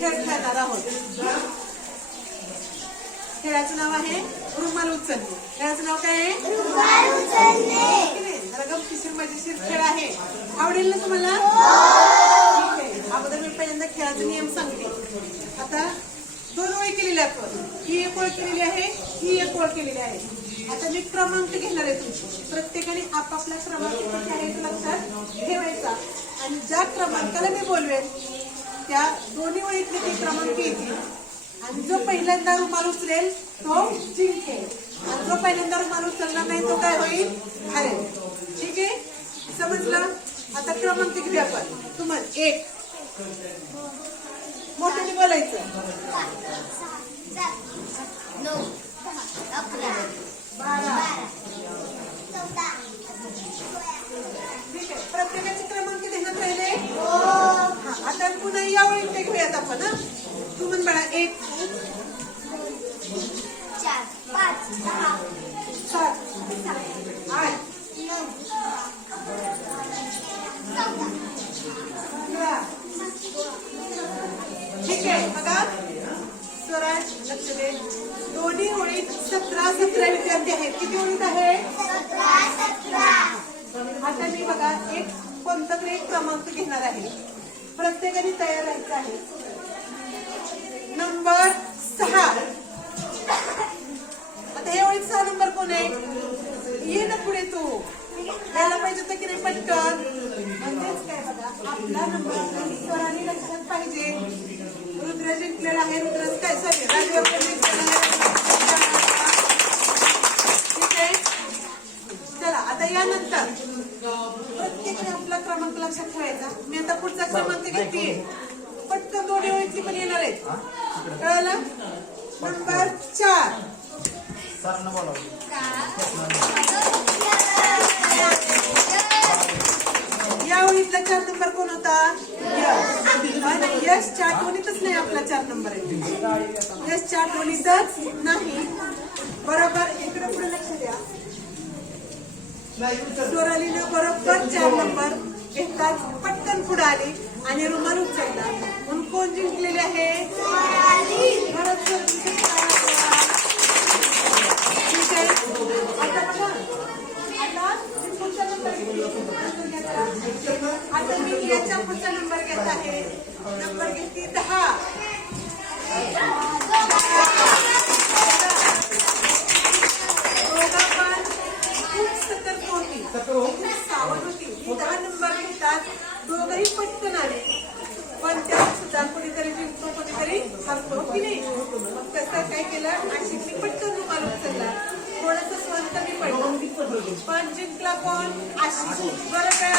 खेळ खेळणार आहोत. खेळाचं नाव आहे रुमाल उचलणे. खेळाचं नाव काय आहे? जरा गमतीशीर मजेशीर खेळ आहे. आवडेल ना तुम्हाला? ठीक आहे. अगोदर मी पहिल्यांदा खेळाचा नियम सांगते. आता दोन ओळी आहेत आपण. ही एक ओळ केलेली आहे ही एक ओळ केलेली आहे. आता मी क्रमांक घेणार आहे तुमचे. प्रत्येकाने आपापला क्रमांक किती आहे तो लक्षात ठेवायचा. आणि ज्या क्रमांकाला मी बोलवेन त्या दोन्ही ओळीतले ते क्रमांक येतील. आणि जो पहिल्यांदा रुमाल उचलेल तो जिंकेल. आणि जो पहिल्यांदा रुमाल उचलणार नाही तो काय होईल? हरेल. ठीक आहे? समजलं? आता क्रमांक किती आपण. तुम्हाला एक. मोठ्याने बोलायचं. आपण हा तू म्हण बाळा एक सात आठ पंधरा ठीक आहे बघा. स्वराज लक्ष दे दोन्ही ओळीत सतरा सतरा विद्यार्थी आहेत. किती ओळीत आहे? आता मी बघा एक कोणता तरी एक क्रमांक घेणार आहे. प्रत्येकाने तयार राहायचं आहे. नंबर सहा. आता हे ओळीत सहा नंबर कोण आहे? ये ना पुढे तू. यायला पाहिजे होतं की नाही पटकन? म्हणजेच काय बघा आपला नंबर स्वराने लक्षात पाहिजे. रुद्र जिंकलेला आहे. रुद्र काय सॉरी राजवर्धन जिंकलेला आहे. ठीक आहे? चला आता यानंतर प्रत्येकाने आपला क्रमांक लक्षात ठेवायचा. मी आता पुढचा क्रमांक घेते. ओळखी पण येणार आहेत कळलं नंबर चार या ओळीतला चार नंबर कोण होता यश चार ओळीतच नाही आपला चार नंबर आहे यश चार ओळीतच नाही बरोबर इकडे पुढे लक्ष द्या सोरालीनं बरोबर चार नंबर पटकन पुढे आली आणि रुमाल उचलला. म्हणून कोण जिंकलेले आहे? आता मी याच्या पुढचा नंबर घेत आहे. नंबर घेतली दहा दोघं पण खूप सतर्क होती खूप सावध होती ही दहा नंबर घेतात दोघंही पटकन आले. पण त्यात सुद्धा कोणीतरी जिंकतो कोणीतरी हरतो की नाही? मग कसं काय केलं? आशिकने पटकन रुमाल उचलला. थोडस स्वस्त मी पडलं. पण जिंकला कोण? आशिष. बरं काय